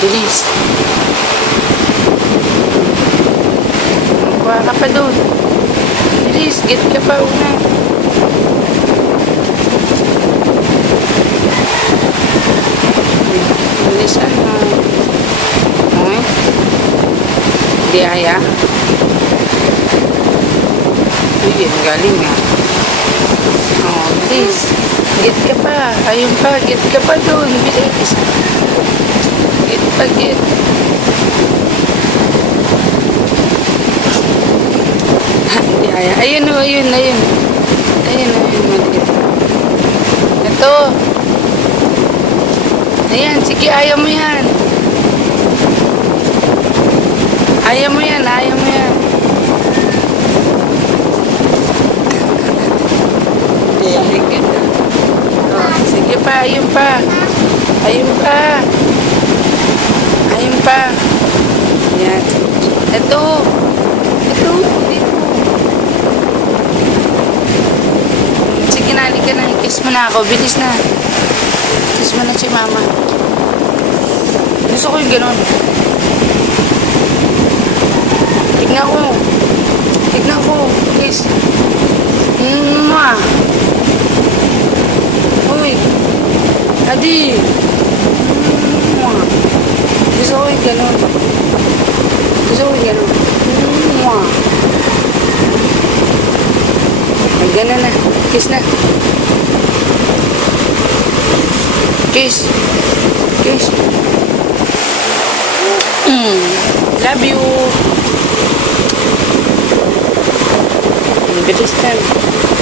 bilis. Kuha ka pa doon. Bilis, get ka pa una. Bilisan mo. Okay? Di aya. Uy, ang galing ah. Oh, bilis. Get ka pa. Ayun pa, get ka pa doon. Bilis. Get pa, get. Di aya. Ayun o, ayun, ayun. Ayun, ayun, maliit. Ito. Ayan, sige, ayaw mo yan. Ayaw mo yan, ayaw mo yan. Sige pa, ayun pa. Ayun pa. Pa. Yan. Ito. Ito. Dito. Sige na, halika na. Kiss mo na ako. Bilis na. Kiss mo na si mama. Gusto ko yung ganun. Tignan ko. Tignan ko. Kiss. Mwah. Uy. Adi. Mwah. Gusto ko yung ganun. Gusto ko ganun. Mwah. Ay, na. Kiss na. Kiss. Kiss. Mm. Love you. Ang bilis na.